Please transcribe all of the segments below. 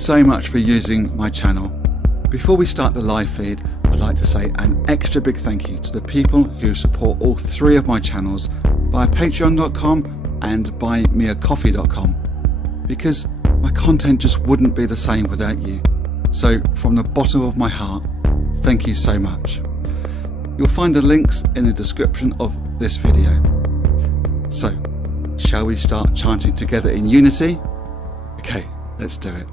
so much for using my channel. Before we start the live feed, I'd like to say an extra big thank you to the people who support all three of my channels via patreon.com and buymeacoffee.com, because my content just wouldn't be the same without you. So from the bottom of my heart, thank you so much. You'll find the links in the description of this video. So, shall we start chanting together in unity? Okay, let's do it.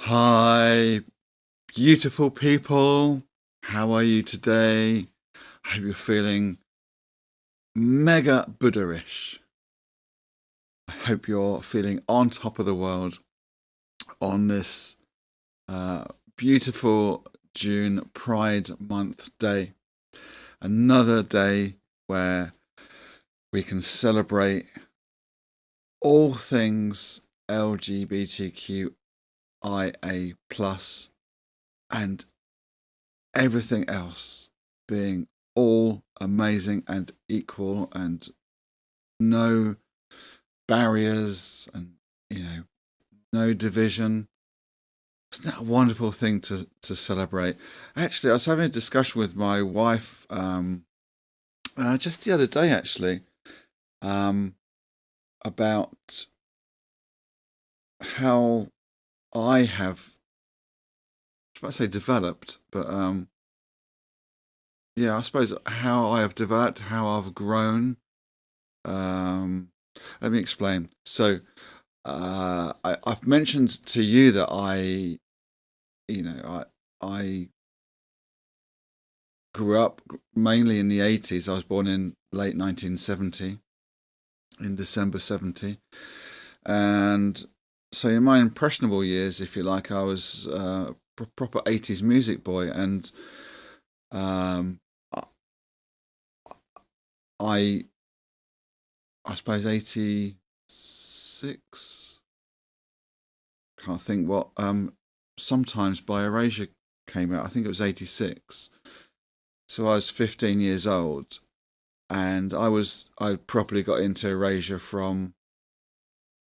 Hi, beautiful people. How are you today? I hope you're feeling mega Buddha-ish. I hope you're feeling on top of the world on this beautiful June Pride Month day. Another day where we can celebrate all things LGBTQIA+ and everything else being all amazing and equal and no barriers and, no division. Isn't that a wonderful thing to celebrate? Actually, I was having a discussion with my wife just the other day, actually, about how I have, I say developed, but I suppose how I have developed, how I've grown. Let me explain. So, I've mentioned to you that I grew up mainly in the 80s. I was born in late 1970, in December 70. And so in my impressionable years, if you like, I was a proper 80s music boy. And I suppose 86, can't think what, Sometimes by Erasure came out. I think it was 86. So I was 15 years old, and I properly got into Erasure from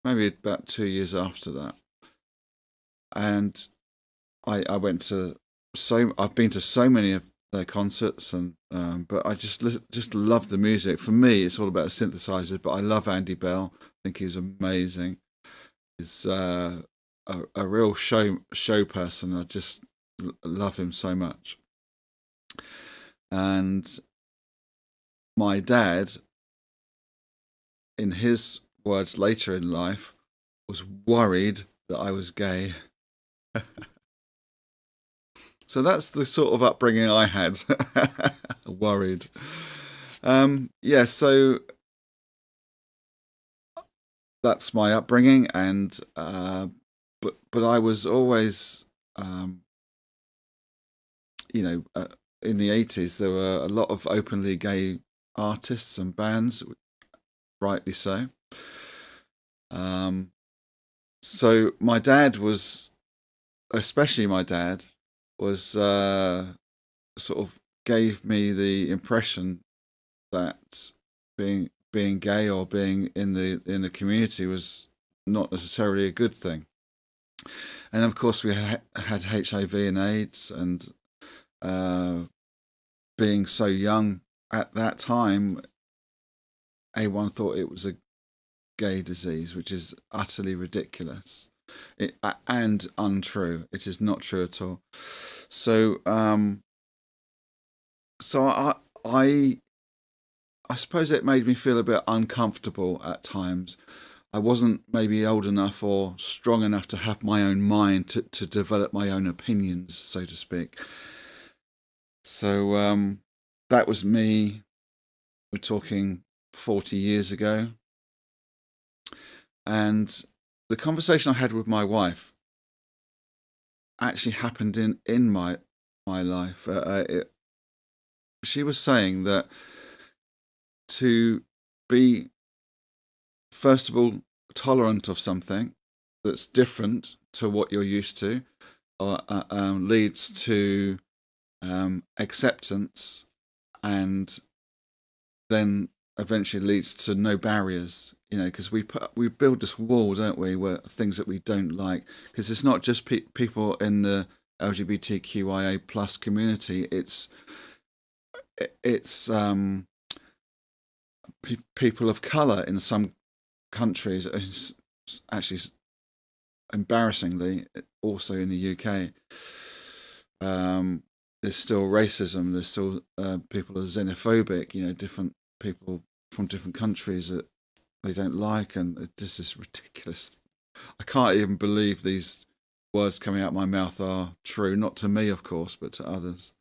maybe about 2 years after that. And I went to I've been to so many of their concerts, and but I just love the music. For me, it's all about synthesizers, but I love Andy Bell. I think he's amazing. He's a real show person. I just love him so much. And my dad, in his words later in life, was worried that I was gay. So that's the sort of upbringing I had. Worried. So that's my upbringing, and but I was always, in the 80s, there were a lot of openly gay artists and bands, rightly so. So my dad was, especially my dad, was sort of gave me the impression that being gay or being in the community was not necessarily a good thing. And of course, we had HIV and AIDS, and being so young at that time, everyone thought it was a gay disease, which is utterly ridiculous and untrue. It is not true at all. So, I suppose it made me feel a bit uncomfortable at times. I wasn't maybe old enough or strong enough to have my own mind to develop my own opinions, so to speak. So that was me. We're talking 40 years ago. And the conversation I had with my wife actually happened in my life. She was saying that to be, first of all, tolerant of something that's different to what you're used to leads to acceptance, and then eventually leads to no barriers, because we build this wall, don't we, where things that we don't like, because it's not just people in the LGBTQIA plus community, it's people of color in some countries, actually embarrassingly also in the UK. There's still racism, there's still people are xenophobic, different people from different countries that they don't like, and this is ridiculous. I can't even believe these words coming out of my mouth are true, not to me, of course, but to others,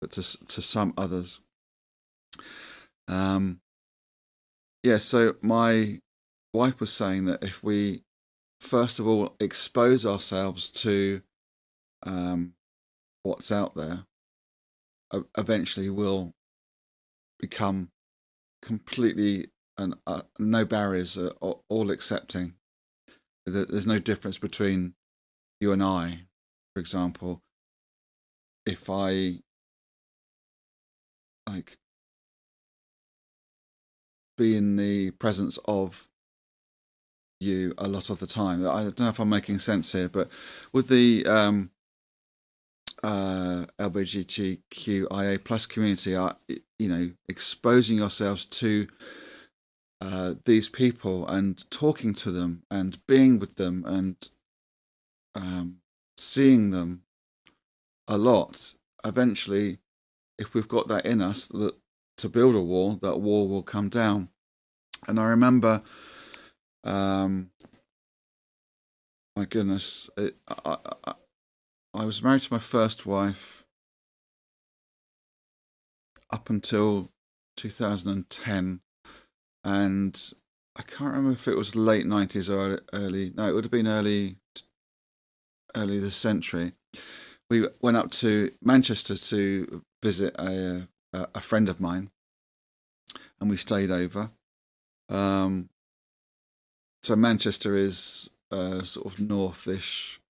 but to some others. So my wife was saying that if we, first of all, expose ourselves to what's out there, eventually we'll become completely no barriers, all accepting. There's no difference between you and I. For example, if I be in the presence of you a lot of the time. I don't know if I'm making sense here, but with the LGBTQIA plus community, exposing yourselves to these people and talking to them and being with them and seeing them a lot, eventually, if we've got that in us, that to build a wall, that wall will come down. And I remember, my goodness, I was married to my first wife up until 2010, and I can't remember if it was late 90s or early. No, it would have been early this century. We went up to Manchester to visit a friend of mine, and we stayed over. So Manchester is sort of northish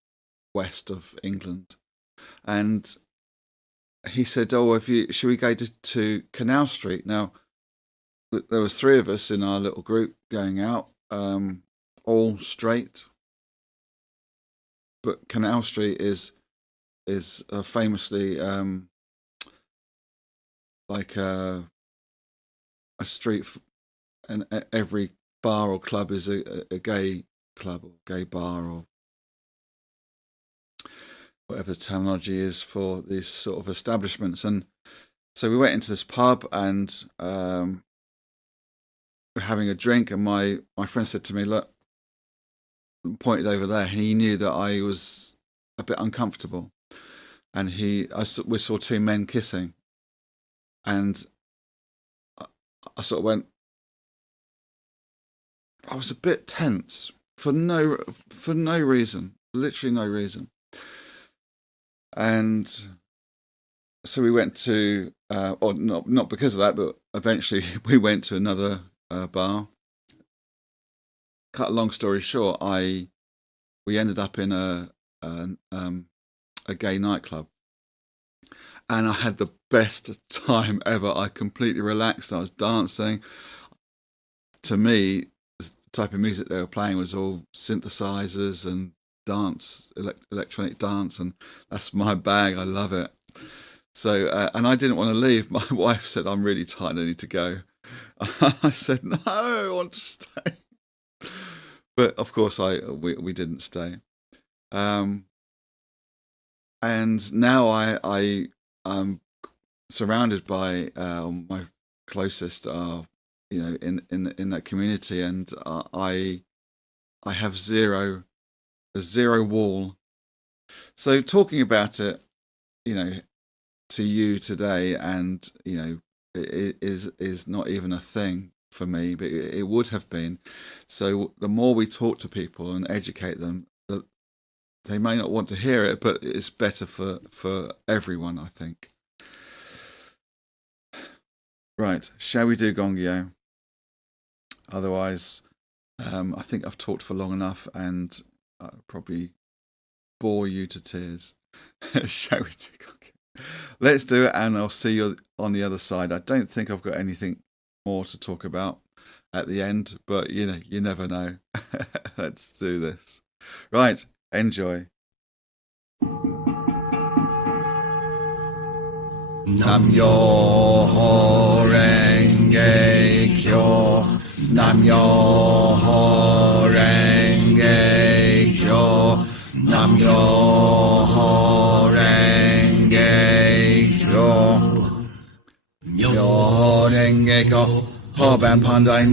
west of England, and he said, "Oh, should we go to Canal Street?" Now, there was three of us in our little group going out, all straight, but Canal Street is famously like a street, and every bar or club is a gay club or gay bar or whatever the terminology is for these sort of establishments. And so we went into this pub and we're having a drink, and my friend said to me, "Look," pointed over there. He knew that I was a bit uncomfortable, and we saw two men kissing, and I sort of went. I was a bit tense for no reason, literally no reason. And so we went to, or not because of that, but eventually we went to another bar. Cut a long story short, we ended up in a gay nightclub, and I had the best time ever. I completely relaxed. I was dancing. To me, the type of music they were playing was all synthesizers and dance, electronic dance, and that's my bag. I love it. So, and I didn't want to leave. My wife said, "I'm really tired, I need to go." I said, "No, I want to stay." But of course, we didn't stay. And now I am surrounded by my closest are in that community, and I have zero wall. So talking about it, to you today, and it is not even a thing for me, but it would have been. So the more we talk to people and educate them, they may not want to hear it, but it's better for everyone, I think. Right, shall we do Gongyo? Otherwise, I think I've talked for long enough, and I'll probably bore you to tears. Shall we do Gongyo? Let's do it, and I'll see you on the other side. I don't think I've got anything more to talk about at the end, but you never know. Let's do this. Right, enjoy. Nam Myoho Renge Kyo. Nam Myoho Renge Kyo. Nam Myoho Renge Kyo. Myoho Renge Kyo. Hoban Pandai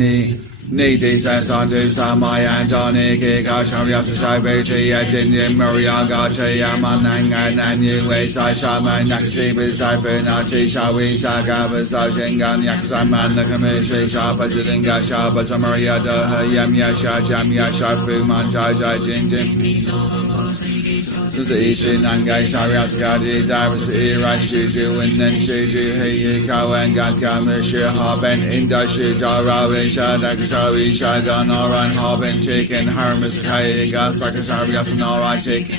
Ni di sa du sa mayan Johnny Giga Shamyasa Shai Beji Yajin Maria Gacha Yaman Nan Yu Wei Sai Shaman Nakashi Bizai Funachi Shawi Shagaba Sajingan Yaksaman Nakamishi Shabazinga Shabasa Maria Doha Yam Yasha Jam Yasha Fuman Jai Jai Jin Jin Ishi Nangai Sharias Gadi Davis Irai Shuju and then Shuju Heyi Kawan Gankam Shihaben Indashi Jarawi Shadakashi Shagan Oran Hoben Chicken Hermes Kaiga Sakasharias Noran Chicken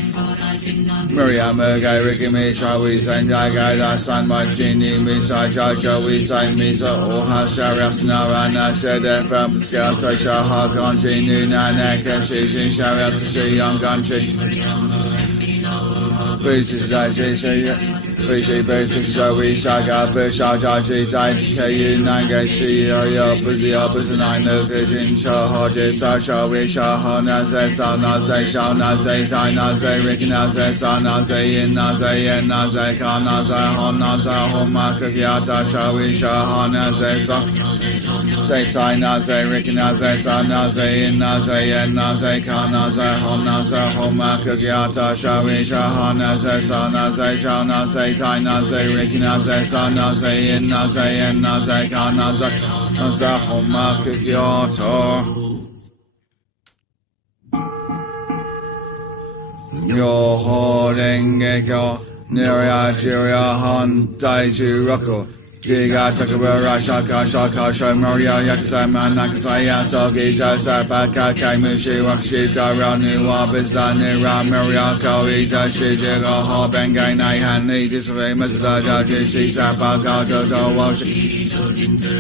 Maria Mergai Rikimi Shawi Sanjai Da San Martini Misa Jaja Wisai Misa Oha Sharias Narana Shedem Famskasa Shaha Ganji Nunanaka Shishin Sharias Shiyang Ganchi Praise Jai Praise Basis Shawi Shaga Bisha Jaji Jai Kayu Nanga Shi Yo Buzi Opus Nine Vision Shaha Jisa Shawi Shaha Naze Sa Naze Shao Naze Tai Naze Rik Naze Sa Naze In Naze Yen Naze Ka Naze Hon Naze Homa Kakyata Shawi Shaha Naze Sa Say Tai Naze Rik Naze Sa Naze In Naze Yen Naze Ka Naze Hon Naze Homa Kakyata Shawi Shaha Naze Sa Naze Shao Naze Tai Naze Rik Naze Sa Naze In Naze Yen Naze Ka Naze Naze Homa Kakyata Myoho Renge Kyo Nirya Jirya Han Daiju Roku Giga Takabura Shaka Shaka Shomoria Yakusama Nakasaya Sogi Jasa Kai Mushi Wakshi Dara Nuwa Bizda Nira Maria Koi Dashi Jiga Hobengai Naihan Nidis Mazda Jaji Sapa Gato Washi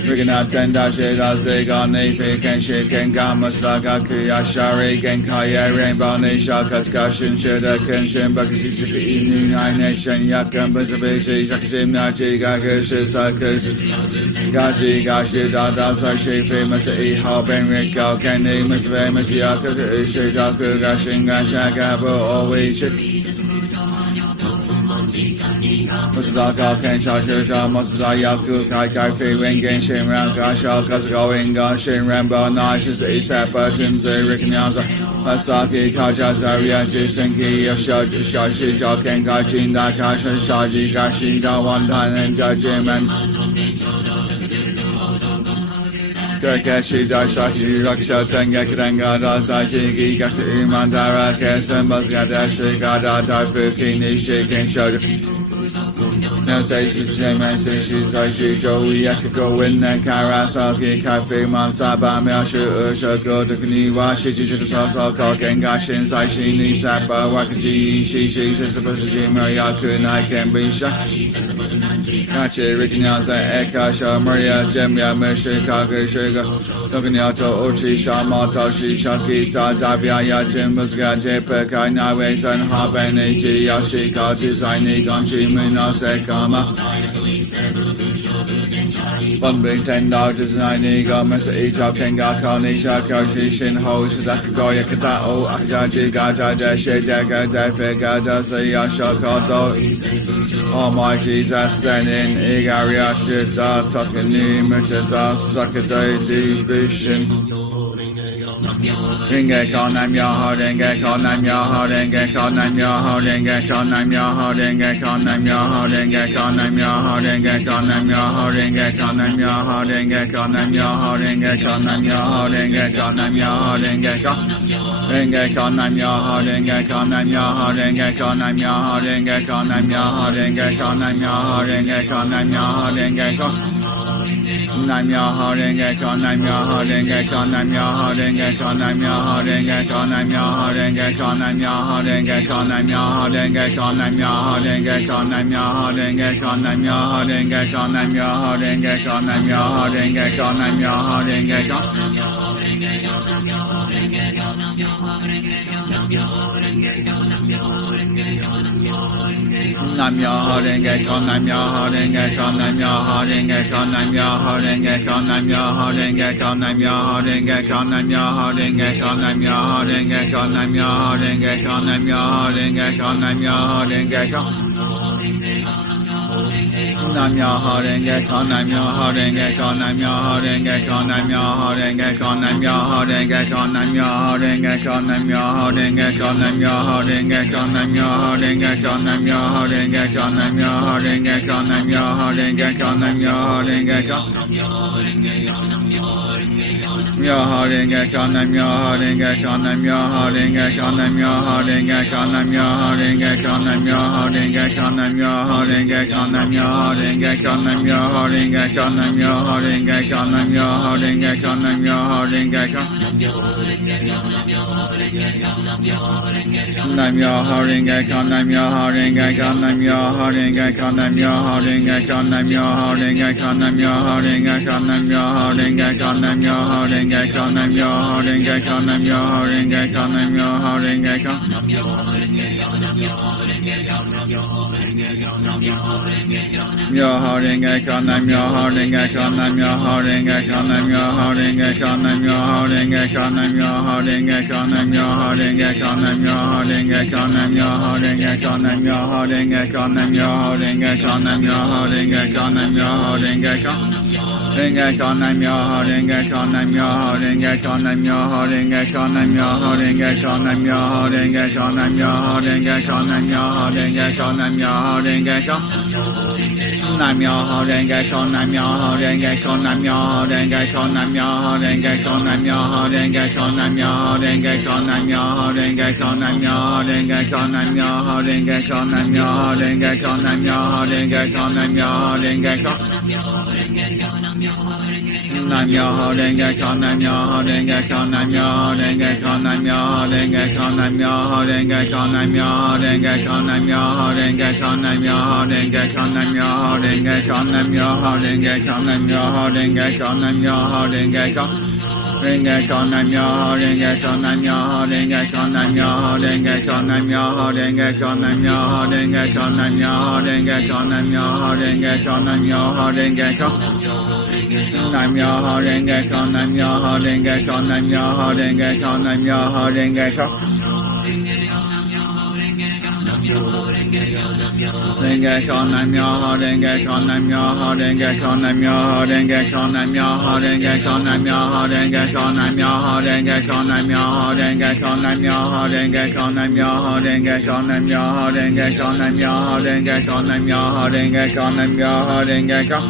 Rigana Tenda Shida Ziga Nifi Kenshi Kengamas Lagaku Yashari Genkaya Rainbow Nisha Kaskashin Shida Kenshin Bakasi Inu Nation Yakan Bazabishi Shakazim Naji Gakushi Gaji Gashi Dada Sashi Famous Iho Ben Riko Kenny Musbe Masiaka Ishi Daku Gashin Gashagabu Always Musdaka Ken Shaja Musda Yaku Kai Kai Fi Wengen Shin Ram Gasha Kasko Inga Shin Rambo Nashis Isapa Timze Rikanyaza Asaki Kaja Zaria Jisenki Yoshoji Shashi Joken Gajin Dakasha Shaji Gashi Dawandan and Jajiman Kirkashi Dashahi Raksha Tenga Dasashi Gaku Mandara Kesan Basgadashi Gada Tafuki Nishi Kenshoja No say she's a man, say she's like she Joey Yakako Win and Karasaki Cafe Mansaba Mashu Usha Go to Kniwa Shiji Sasa Kengashin Saishi Nisapa Wakaji Shishi Sapashi Mariaku Naiken Bisha Kachi Rikinyaza Eka Sha Maria Jemya Meshi Kaga Shiga Tokanyato Ochi Shamato Shishaki Tabia Yajim Musga Jepa Nawe San Habene Yashi Kaji Saini Ganshi Mino Sekama Bunbing 10 dollars 9 Gomez Echa Kenga Kani Shaka Shin Ho Shakagoya Katao Akaji Gaja Deshe Jaga Defega Dasaya Shakato Oh my Jesus Senin Igaria Shita Takani Machata Sakade Division Renge Kyo Nam Myoho Renge Kyo Nam Myoho Renge Kyo Nam Myoho Renge Kyo Nam Myoho Renge Kyo Nam Myoho Renge Kyo Nam Myoho Renge Kyo Nam Myoho Renge Kyo Nam Myoho Renge Kyo Nam Myoho Renge Kyo Nam Myoho Renge Kyo Nam Myoho Renge Kyo Renge Kyo Nam Myoho Renge Kyo Nam Myoho Renge Kyo Nam Myoho Renge Kyo Nam Myoho Renge Kyo Nam Myoho Renge Kyo Nam Myoho Renge Kyo Nam Myoho Renge Kyo, Nam Myoho Renge Kyo, Nam Myoho Renge Kyo, Nam Myoho Renge Kyo, Nam Myoho Renge Kyo, Nam Myoho Renge Kyo, Nam Myoho Renge Kyo, Nam Myoho Renge Kyo, Nam Myoho Renge Kyo, Nam Myoho Renge Kyo, Nam Myoho Renge Kyo, Nam Myoho Renge Kyo, Nam Myoho Renge Kyo. Nam Myoho Renge Kyo, Nam Myoho Renge Kyo, Nam Myoho Renge Kyo, Nam Myoho Renge Kyo, Nam Myoho Renge Kyo, Nam Myoho Renge Kyo, Nam Myoho Renge Kyo, Nam Myoho Renge Kyo, Nam Myoho Renge Kyo, Nam Myoho Renge Kyo, Nam Myoho Renge Kyo. Nam Myoho Renge Kyo, Nam Myoho Renge Kyo, Nam Myoho Renge Kyo, Nam Myoho Renge Kyo, Nam Myoho Renge Kyo, Nam Myoho Renge Kyo, Nam Myoho Renge Kyo, Nam Myoho Renge Kyo, Nam Myoho Renge Kyo, Nam Myoho Renge Kyo, Nam Myoho Renge Kyo, Nam Myoho Renge Kyo, Nam Myoho Renge Kyo. Myoho Renge Kyo, Nam Myoho Renge Kyo, Nam Myoho Renge Kyo, Nam Myoho Renge Kyo, Nam Myoho Renge Kyo, Nam Myoho Renge Kyo, Nam Myoho Renge Kyo, Nam Myoho Renge Kyo, Nam Myoho Renge Kyo, Nam Myoho Renge Kyo, Nam Myoho Renge Kyo, Nam Myoho Renge Kyo. Nam Myoho Renge Kyo, Nam Myoho Renge Kyo, Nam Myoho Renge Kyo, Nam Myoho Renge Kyo, Nam Myoho Renge Kyo, Nam Myoho Renge Kyo, Nam Myoho Renge Kyo, Nam Myoho Renge Kyo, Nam Myoho Renge Kyo, Nam Myoho Renge Kyo, Nam Myoho Renge Kyo. Myoho Renge Kyo, Nam Myoho Renge Kyo, Nam Myoho Renge Kyo, Nam Myoho Renge Kyo, Nam Myoho Renge Kyo, Nam Myoho Renge Kyo, Nam Myoho Renge Kyo, Nam Myoho Renge Kyo, Nam Myoho Renge Kyo, Nam Myoho Renge Kyo, Nam Myoho Renge Kyo, Nam Myoho Renge Kyo, Nam Myoho Renge Kyo. Renge Kyo, Nam Myoho Renge Kyo, Nam Myoho Renge Kyo, Nam Myoho Renge Kyo, Nam Myoho Renge Kyo, Nam Myoho Renge Kyo, Nam Myoho Renge Kyo, Nam Myoho Renge Kyo, Nam Myoho Renge Kyo. Nam Myoho Renge Kyo, Nam Myoho Renge Kyo, Nam Myoho Renge Kyo, Nam Myoho Renge Kyo, Nam Myoho Renge Kyo, Nam Myoho Renge Kyo, Nam Myoho Renge Kyo, Nam Myoho Renge Kyo, Nam Myoho Renge Kyo, Nam Myoho Renge Kyo, Nam Myoho Renge Kyo, Nam Myoho Renge Kyo. Nam Myoho Renge Kyo, Nam Myoho Renge Kyo, Nam Myoho Renge Kyo, Nam Myoho Renge Kyo, Nam Myoho Renge Kyo, Nam Myoho Renge Kyo, Nam Myoho Renge Kyo, Nam Myoho Renge Kyo, Nam Myoho Renge Kyo, Nam Myoho Renge Kyo, Nam Myoho Renge Kyo, Nam Myoho Renge Kyo. Renge Kyo, Nam Myoho Renge Kyo, Nam Myoho Renge Kyo, Nam Myoho Renge Kyo, Nam Myoho Renge Kyo, Nam Myoho Renge Kyo, Nam Myoho Renge Kyo, Nam Myoho Renge Kyo, Nam Myoho Renge Kyo. Nam Myoho Renge Kyo, Nam Myoho Renge Kyo, Nam Myoho Renge Kyo, Nam Myoho Renge Kyo. Renge Kyo, Nam Myoho Renge Kyo, Nam Myoho Renge Kyo, Nam Myoho Renge Kyo, Nam Myoho Renge Kyo, Nam Myoho Renge Kyo, Nam Myoho Renge Kyo, Nam Myoho Renge Kyo, Nam Myoho Renge Kyo, Nam Myoho Renge Kyo, Nam Myoho Renge Kyo, Nam Myoho Renge Kyo, Nam Myoho Renge Kyo, Nam Myoho Renge Kyo.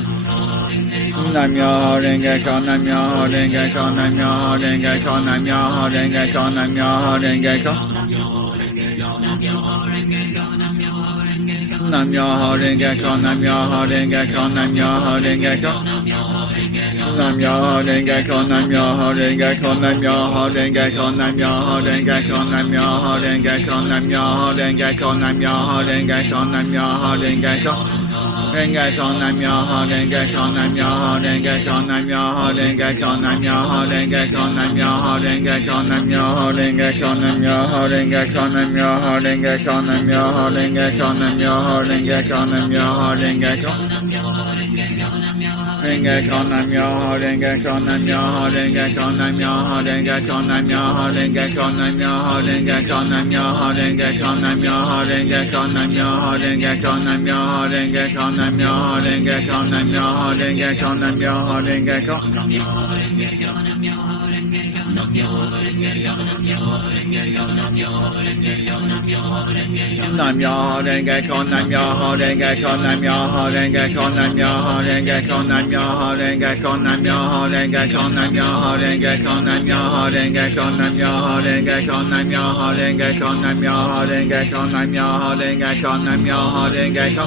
Nam Myoho Renge Kyo, Nam Myoho Renge Kyo, Nam Myoho Renge Kyo, Nam Myoho Renge Kyo, Nam Myoho Renge Kyo. Nam Myoho Renge Kyo, Nam Myoho Renge Kyo, Nam Myoho Renge Kyo. Nam Myoho Renge Kyo, Nam Myoho Renge Kyo, Nam Myoho Renge Kyo, Nam Myoho Renge Kyo, Nam Myoho Renge Kyo, Nam Myoho Renge Kyo, Nam Myoho Renge Kyo, Nam Myoho Renge Kyo. Renge Kyo, Nam Myoho Renge Kyo, Nam Myoho Renge Kyo, Nam Myoho Renge Kyo, Nam Myoho Renge Kyo, Nam Myoho Renge Kyo, Nam Myoho Renge Kyo, Nam Myoho Renge Kyo, Nam Myoho Renge Kyo, Nam Myoho Renge Kyo, Nam Myoho Renge Kyo, Nam Myoho Renge Kyo. Renge Kyo, Nam Myoho Renge Kyo, Nam Myoho Renge Kyo, Nam Myoho Renge Kyo, Nam Myoho Renge Kyo, Nam Myoho Renge Kyo, Nam Myoho Renge Kyo, Nam Myoho Renge Kyo, Nam Myoho Renge Kyo, Nam Myoho Renge Kyo, Nam Myoho Renge Kyo, Nam Myoho Renge Kyo, Nam Myoho Renge Kyo. Nam Myoho Renge Kyo, Nam Myoho Renge Kyo, Nam Myoho Renge Kyo, Nam Myoho Renge Kyo, Nam Myoho Renge Kyo, Nam Myoho Renge Kyo, Nam Myoho Renge Kyo, Nam Myoho Renge Kyo, Nam Myoho Renge Kyo, Nam Myoho Renge Kyo, Nam Myoho Renge Kyo, Nam Myoho Renge Kyo, Nam Myoho Renge Kyo.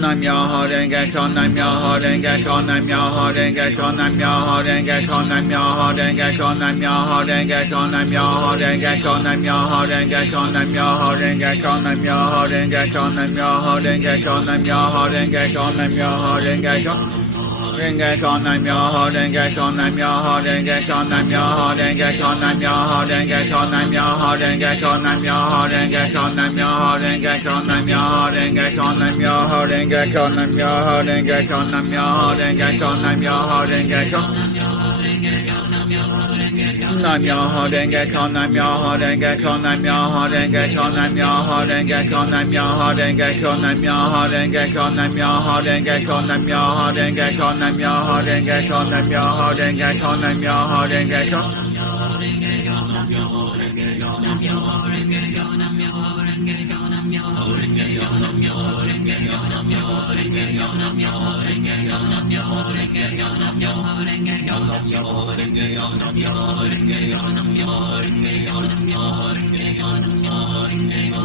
Nam Myoho Renge Kyo, Nam Myoho Renge Kyo, Nam Myoho Renge Kyo, Nam Myoho Renge Kyo, Nam Myoho Renge Kyo, Nam Myoho Renge Kyo, Nam Myoho Renge Kyo, Nam Myoho Renge Kyo, Nam Myoho Renge Kyo, Nam Myoho Renge Kyo, Nam Myoho Renge Kyo, Nam Myoho Renge Kyo, Nam Myoho Renge Kyo. Renge Kyo, Nam Myoho Renge Kyo, Nam Myoho Renge Kyo, Nam Myoho Renge Kyo, Nam Myoho Renge Kyo, Nam Myoho Renge Kyo, Nam Myoho Renge Kyo, Nam Myoho Renge Kyo, Nam Myoho Renge Kyo, Nam Myoho Renge Kyo, Nam Myoho Renge Kyo, Nam Myoho Renge Kyo, Nam Myoho Renge Kyo. Nam Myoho Renge Kyo, Nam Myoho Renge Kyo, Nam Myoho Renge Kyo, Nam Myoho Renge Kyo, Nam Myoho Renge Kyo, Nam Myoho Renge Kyo, Nam Myoho Renge Kyo, Nam Myoho Renge Kyo, Nam Myoho Renge Kyo, Nam Myoho Renge Kyo, Nam Myoho Renge Kyo.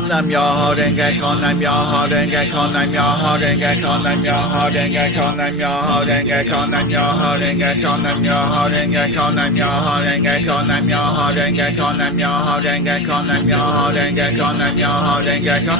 Nam Myoho Renge Kyo, Nam Myoho Renge Kyo, Nam Myoho Renge Kyo, Nam Myoho Renge Kyo, Nam Myoho Renge Kyo, Nam Myoho Renge Kyo, Nam Myoho Renge Kyo, Nam Myoho Renge Kyo, Nam Myoho Renge Kyo, Nam Myoho Renge Kyo, Nam Myoho Renge Kyo, Nam Myoho Renge Kyo.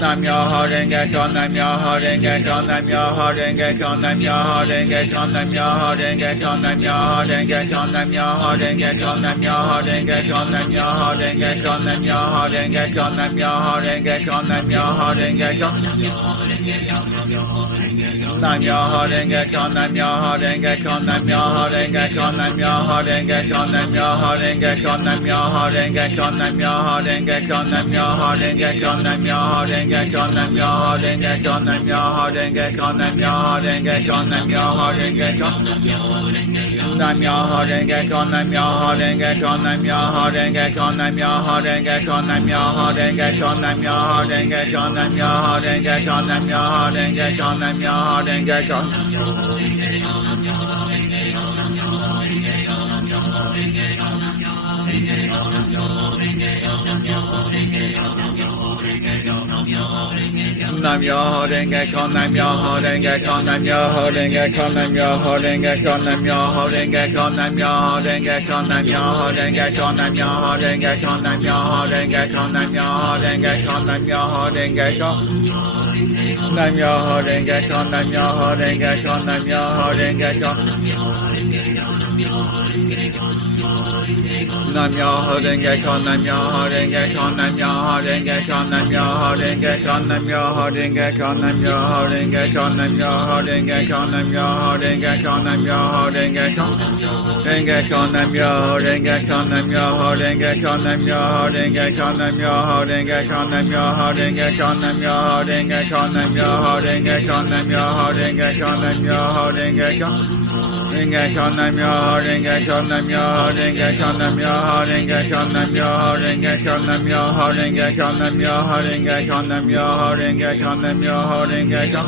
Nam Myoho Renge Kyo, Nam Myoho Renge Kyo, Nam Myoho Renge Kyo, Nam Myoho Renge Kyo, Nam Myoho Renge Kyo, Nam Myoho Renge Kyo, Nam Myoho Renge Kyo, Nam Myoho Renge Kyo, Nam Myoho Renge Kyo, Nam Myoho Renge Kyo, Nam Myoho Renge Kyo, Nam Myoho Renge Kyo. Nam Myoho Renge Kyo, Nam Myoho Renge Kyo, Nam Myoho Renge Kyo, Nam Myoho Renge Kyo, Nam Myoho Renge Kyo, Nam Myoho Renge Kyo, Nam Myoho Renge Kyo, Nam Myoho Renge Kyo, Nam Myoho Renge Kyo, Nam Myoho Renge Kyo, Nam Myoho Renge Kyo, Nam Myoho Renge Kyo, Nam Myoho Renge Kyo. Nam Myoho Renge Kyo, Nam Myoho Renge Kyo, Nam Myoho Renge Kyo, Nam Myoho Renge Kyo, Nam Myoho Renge Kyo, Nam Myoho Renge Kyo, Nam Myoho Renge Kyo, Nam Myoho Renge Kyo, Nam Myoho Renge Kyo. Nam Myoho Renge Kyo, Nam Myoho Renge Kyo, Nam Myoho Renge Kyo, Nam Myoho Renge Kyo, Nam Myoho Renge Kyo, Nam Myoho Renge Kyo, Nam Myoho Renge Kyo, Nam Myoho Renge Kyo, Nam Myoho Renge Kyo, Nam Myoho Renge Kyo, Nam Myoho Renge Kyo. Nam Myoho Renge Kyo, Nam Myoho Renge Kyo, Nam Myoho Renge Kyo. Nam Myoho Renge Kyo, Nam Myoho Renge Kyo, Nam Myoho Renge Kyo, Nam Myoho Renge Kyo, Nam Myoho Renge Kyo, Nam Myoho Renge Kyo, Nam Myoho Renge Kyo, Nam Myoho Renge Kyo, Nam Myoho Renge Kyo. Renge Kyo, Nam Myoho Renge Kyo, Nam Myoho Renge Kyo, Nam Myoho Renge Kyo, Nam Myoho Renge Kyo, Nam Myoho Renge Kyo, Nam Myoho Renge Kyo, Nam Myoho Renge Kyo, Nam Myoho Renge Kyo, Nam Myoho Renge Kyo. Renge Kyo, Nam Myoho Renge Kyo, Nam Myoho Renge Kyo, Nam Myoho Renge Kyo, Nam Myoho Renge Kyo, Nam Myoho Renge Kyo, Nam Myoho Renge Kyo, Nam Myoho Renge Kyo, Nam Myoho Renge Kyo.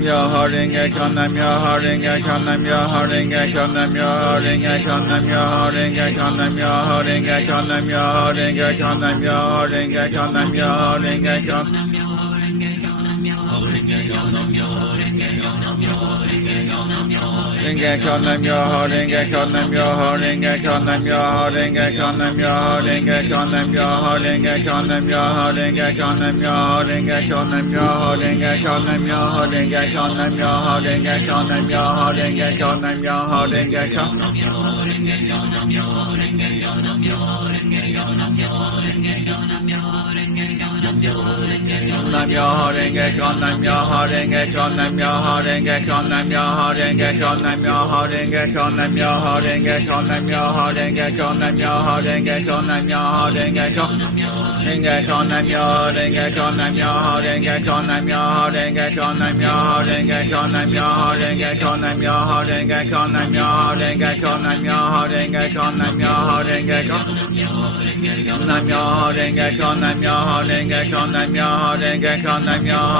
Myoho Renge Kyo, Nam Myoho Renge Kyo, Nam Myoho Renge Kyo, Nam Myoho Renge Kyo, Nam Myoho Renge Kyo, Nam Myoho Renge Kyo, Nam Myoho Renge Kyo, Nam Myoho Renge Kyo, Nam Myoho Renge Kyo. Renge Kyo, Nam Myoho Renge Kyo, Nam Myoho Renge Kyo, Nam Myoho Renge Kyo, Nam Myoho Renge Kyo, Nam Myoho Renge Kyo, Nam Myoho Renge Kyo, Nam Myoho Renge Kyo, Nam Myoho Renge Kyo, Nam Myoho Renge Kyo, Nam Myoho Renge Kyo, Nam Myoho Renge Kyo, Nam Myoho Renge Kyo. Nam Myoho Renge Kyo, Nam Myoho Renge Kyo, Nam Myoho Renge Kyo, Nam Myoho Renge Kyo, Nam Myoho Renge Kyo, Nam Myoho Renge Kyo. Nam Myoho Renge Kyo, Nam Myoho Renge Kyo, Nam Myoho Renge Kyo, Nam Myoho Renge Kyo, Nam Myoho Renge Kyo, Nam Myoho Renge Kyo, Nam Myoho Renge Kyo, Nam Myoho Renge Kyo, Nam Myoho Renge Kyo. Renge Kyo, Nam Myoho Renge Kyo, Nam Myoho Renge Kyo, Nam Myoho Renge Kyo, Nam Myoho Renge Kyo, Nam Myoho Renge Kyo, Nam Myoho Renge Kyo, Nam Myoho Renge Kyo, Nam Myoho Renge Kyo, Nam Myoho Renge Kyo. Nam Myoho Renge Kyo, Nam Myoho Renge Kyo, Nam Myoho Renge Kyo, Nam Myoho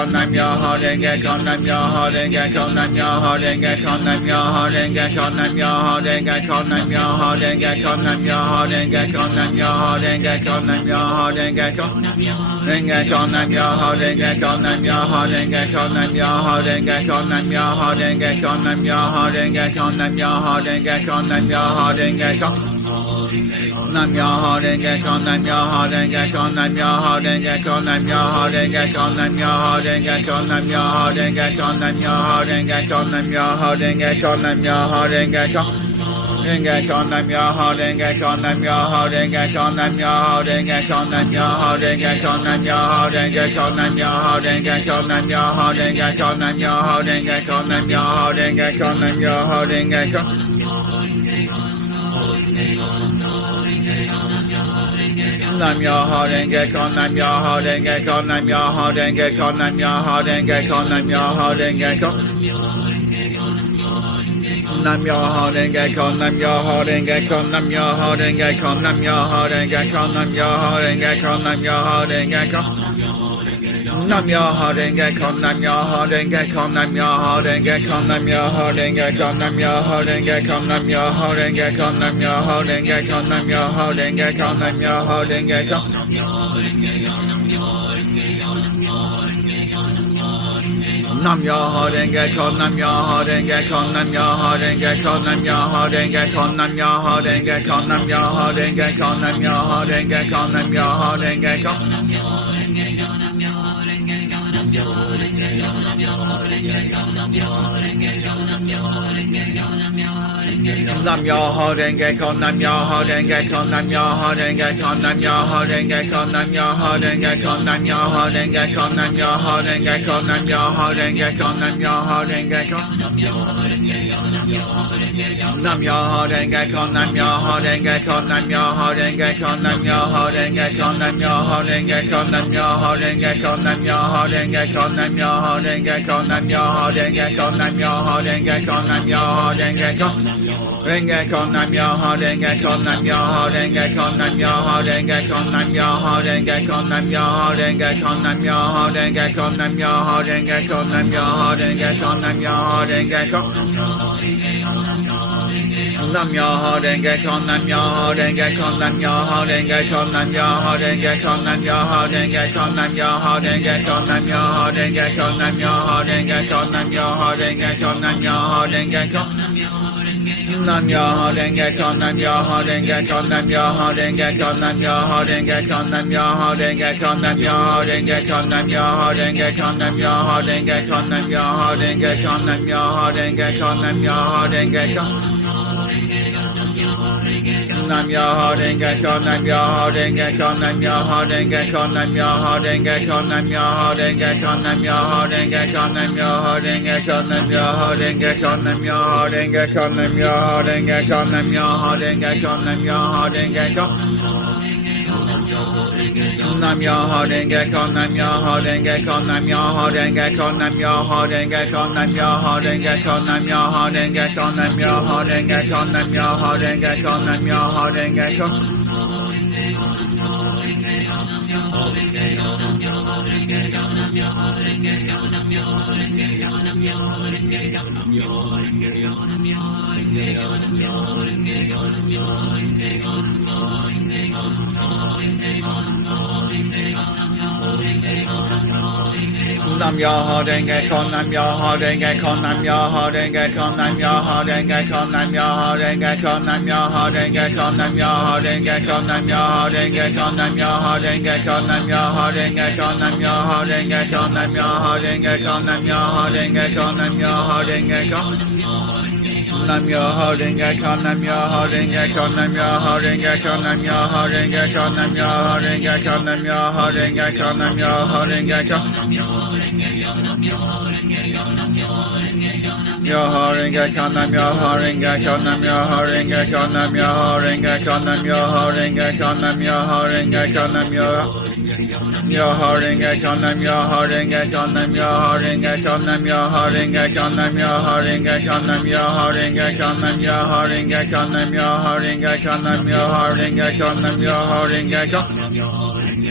Kyo, Nam Myoho Renge Kyo, Nam Myoho Renge Kyo, Nam Myoho Renge Kyo, Nam Myoho Renge Kyo, Nam Myoho Renge Kyo, Nam Myoho Renge Kyo, Nam Myoho Renge Kyo, Nam Myoho Renge Kyo, Nam Myoho Renge Kyo, Renge Kyo, Nam Myoho Renge Kyo, Nam Myoho Renge Kyo, Nam Myoho Renge Kyo, Nam Myoho Renge Kyo, Nam Myoho Renge Kyo, Nam Myoho Renge Kyo, Nam Myoho Renge Kyo, Nam Myoho Renge Kyo, Nam Myoho Renge Kyo, Nam Myoho Renge Kyo, Nam Myoho Renge Kyo, Nam Myoho Renge Kyo, Nam Myoho Renge Kyo, Nam Myoho Renge Kyo, Nam Myoho Renge Kyo, Nam Myoho Renge Kyo, Renge Kyo, Nam Myoho Renge Kyo, Nam Myoho Renge Kyo, Nam Myoho Renge Kyo, Nam Myoho Renge Kyo, Nam Myoho Renge Kyo, Nam Myoho Renge Kyo, Nam Myoho Renge Kyo, Nam Myoho Renge Kyo, Nam Myoho Renge Kyo, Nam Myoho Renge Kyo. Nam Myoho Renge Kyo, Nam Myoho Renge Kyo, Nam Myoho Renge Kyo, Nam Myoho Renge Kyo, Nam Myoho Renge Kyo. Nam Myoho Renge Kyo, Nam Myoho Renge Kyo, Nam Myoho Renge Kyo, Nam Myoho Renge Kyo, Nam Myoho Renge Kyo, Nam Myoho Renge Kyo. Nam Myoho Renge Kyo, Nam Myoho Renge Kyo, Nam Myoho Renge Kyo, Nam Myoho Renge Kyo, Nam Myoho Renge Kyo, Nam Myoho Renge Kyo, Nam Myoho Renge Kyo, Nam Myoho Renge Kyo, Nam Myoho Renge Kyo. Nam Myoho Renge Kyo, Nam Myoho Renge Kyo, Nam Myoho Renge Kyo, Nam Myoho Renge Kyo, Nam Myoho Renge Kyo, Nam Myoho Renge Kyo, Nam Myoho Renge Kyo, Nam Myoho Renge Kyo. Nam Myoho Renge Kyo, Nam Myoho Renge Kyo, Nam Myoho Renge Kyo, Nam Myoho Renge Kyo, Nam Myoho Renge Kyo, Nam Myoho Renge Kyo, Nam Myoho Renge Kyo, Nam Myoho Renge Kyo, Nam Myoho Renge Kyo. Nam Myoho Renge Kyo, Nam Myoho Renge Kyo, Nam Myoho Renge Kyo, Nam Myoho Renge Kyo, Nam Myoho Renge Kyo, Nam Myoho Renge Kyo, Nam Myoho Renge Kyo, Nam Myoho Renge Kyo, Nam Myoho Renge Kyo, Nam Myoho Renge Kyo, Nam Myoho Renge Kyo. Renge Kyo, Nam Myoho Renge Kyo, Nam Myoho Renge Kyo, Nam Myoho Renge Kyo, Nam Myoho Renge Kyo, Nam Myoho Renge Kyo, Nam Myoho Renge Kyo, Nam Myoho Renge Kyo, Nam Myoho Renge Kyo, Nam Myoho Renge Kyo. Nam Myoho Renge Kyo, Nam Myoho Renge Kyo, Nam Myoho Renge Kyo, Nam Myoho Renge Kyo, Nam Myoho Renge Kyo, Nam Myoho Renge Kyo, Nam Myoho Renge Kyo, Nam Myoho Renge Kyo, Nam Myoho Renge Kyo, Nam Myoho Renge Kyo. Nam Myoho Renge Kyo, Nam Myoho Renge Kyo, Nam Myoho Renge Kyo, Nam Myoho Renge Kyo, Nam Myoho Renge Kyo, Nam Myoho Renge Kyo, Nam Myoho Renge Kyo, Nam Myoho Renge Kyo, Nam Myoho Renge Kyo, Nam Myoho Renge Kyo, Nam Myoho Renge Kyo. Nam Myoho Renge Kyo, Nam Myoho Renge Kyo, Nam Myoho Renge Kyo, Nam Myoho Renge Kyo, Nam Myoho Renge Kyo, Nam Myoho Renge Kyo, Nam Myoho Renge Kyo, Nam Myoho Renge Kyo, Nam Myoho Renge Kyo, Nam Myoho Renge Kyo, Nam Myoho Renge Kyo, Nam Myoho Renge Kyo. Nam Myoho Renge Kyo, Nam Myoho Renge Kyo, Nam Myoho Renge Kyo, Nam Myoho Renge Kyo, Nam Myoho Renge Kyo, Nam Myoho Renge Kyo, Nam Myoho Renge Kyo, Nam Myoho Renge Kyo, Nam Myoho Renge Kyo. Nam Myoho Renge Kyo, Nam Myoho Renge Kyo, Nam Myoho Renge Kyo, Nam Myoho Renge Kyo, Nam Myoho Renge Kyo, Nam Myoho Renge Kyo, Nam Myoho Renge Kyo, Nam Myoho Renge Kyo, Nam Myoho Renge Kyo, Nam Myoho Renge Kyo, Nam Myoho Renge Kyo, Nam Myoho Renge Kyo, Nam Myoho Renge Kyo, Nam Myoho Renge Kyo. Nam Myoho Renge Kyo, Nam Myoho Renge Kyo, Nam Myoho Renge Kyo, Nam Myoho Renge Kyo, Nam Myoho Renge Kyo, Nam Myoho Renge Kyo, Nam Myoho Renge Kyo. Myoho Renge Kyo, Nam Myoho Renge Kyo, Nam Myoho Renge Kyo, Nam Myoho Renge Kyo, Nam Myoho Renge Kyo, Nam Myoho Renge Kyo, Nam Myoho Renge Kyo, Nam Myoho Renge Kyo, Nam Myoho Renge Kyo, Nam Myoho Renge Kyo, Nam Myoho Renge Kyo, Nam Myoho Renge Kyo, Nam Myoho Renge Kyo, Nam Myoho Renge Kyo, Nam Myoho Renge Kyo, Nam Myoho Renge Kyo.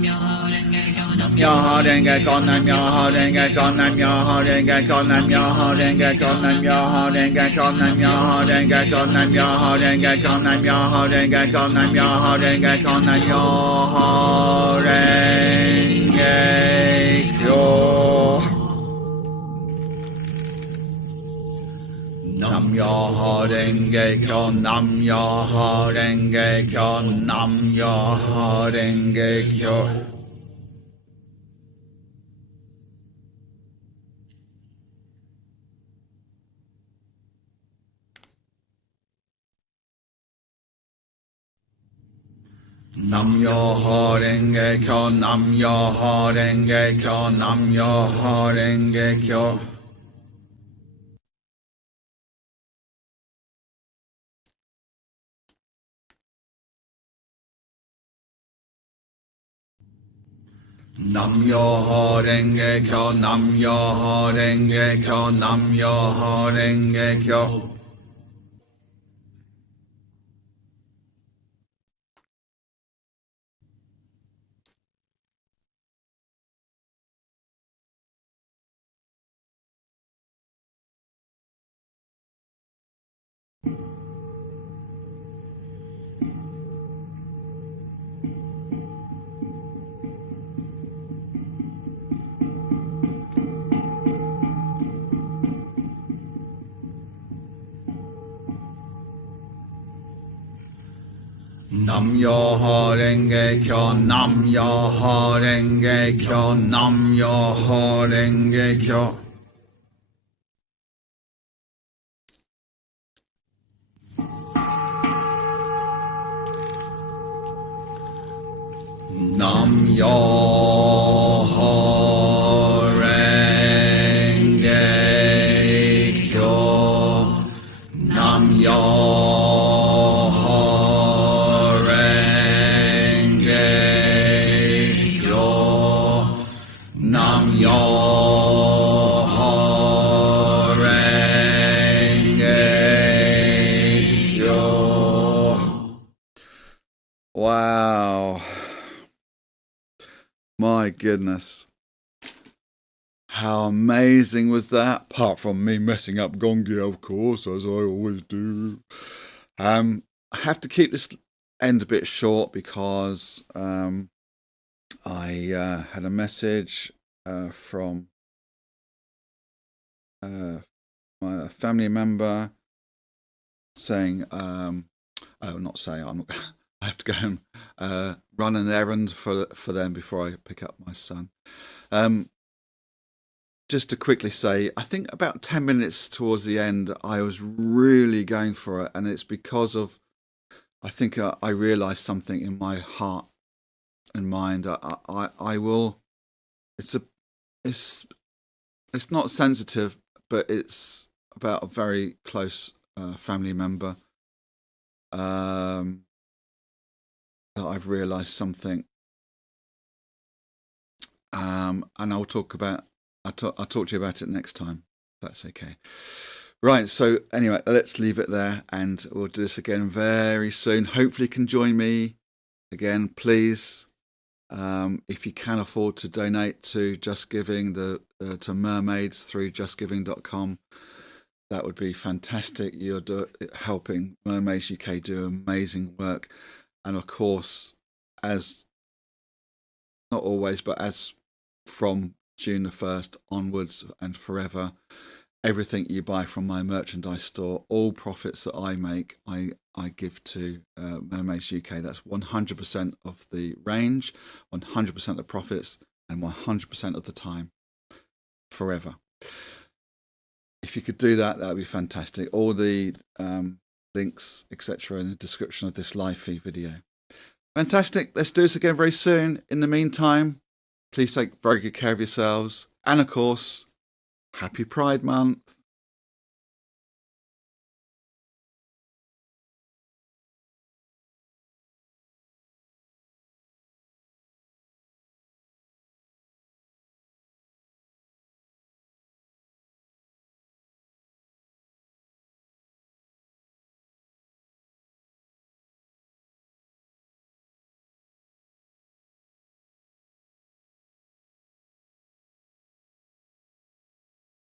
Myoho Renge Kyo, Nam Myoho Renge Kyo, Nam Myoho Renge Kyo, Nam Myoho Renge Kyo, Nam Myoho Renge Kyo, Nam Myoho Renge Kyo, Nam Myoho Renge Kyo, Nam Myoho Renge Kyo, Nam Myoho Renge Kyo, Nam Myoho Renge Kyo, Nam Myoho Renge Kyo. Nam Myoho Renge Kyo, Nam Myoho Renge Kyo, Nam Myoho Renge Kyo. Nam Myoho Renge Kyo, Nam Myoho Renge Kyo, Nam Myoho Renge Kyo. Nam Myoho Renge Kyo, Nam Myoho Renge Kyo, Nam Myoho Renge Kyo. Nam Myoho Renge Kyo, Nam Myoho Renge Kyo, Nam Myoho Renge Kyo. Nam Myoho Renge Kyo, Nam Myoho Renge Kyo, Nam Myoho Renge Kyo. Wow. My goodness. How amazing was that? Apart from me messing up Gongyo, of course, as I always do. I have to keep this end a bit short because I had a message from my family member saying, not saying, I'm not. I have to go and run an errand for them before I pick up my son. Just to quickly say, I think about 10 minutes towards the end, I was really going for it, and it's because of, I think I realised something in my heart and mind. I will. It's not sensitive, but it's about a very close family member. That I've realised something, and I'll talk to you about it next time. If that's okay. Right. So anyway, let's leave it there, and we'll do this again very soon. Hopefully, you can join me again, please. If you can afford to donate to Just Giving, to Mermaids through justgiving.com, that would be fantastic. You're helping Mermaids UK do amazing work. And of course, as not always, but as from June the 1st onwards and forever, everything you buy from my merchandise store, all profits that I make, I give to Mermaids UK. That's 100% of the range, 100% of the profits, and 100% of the time, forever. If you could do that, that would be fantastic. All the links, etc., in the description of this live feed video. Fantastic. Let's do this again very soon. In the meantime, please take very good care of yourselves. And of course, happy Pride Month.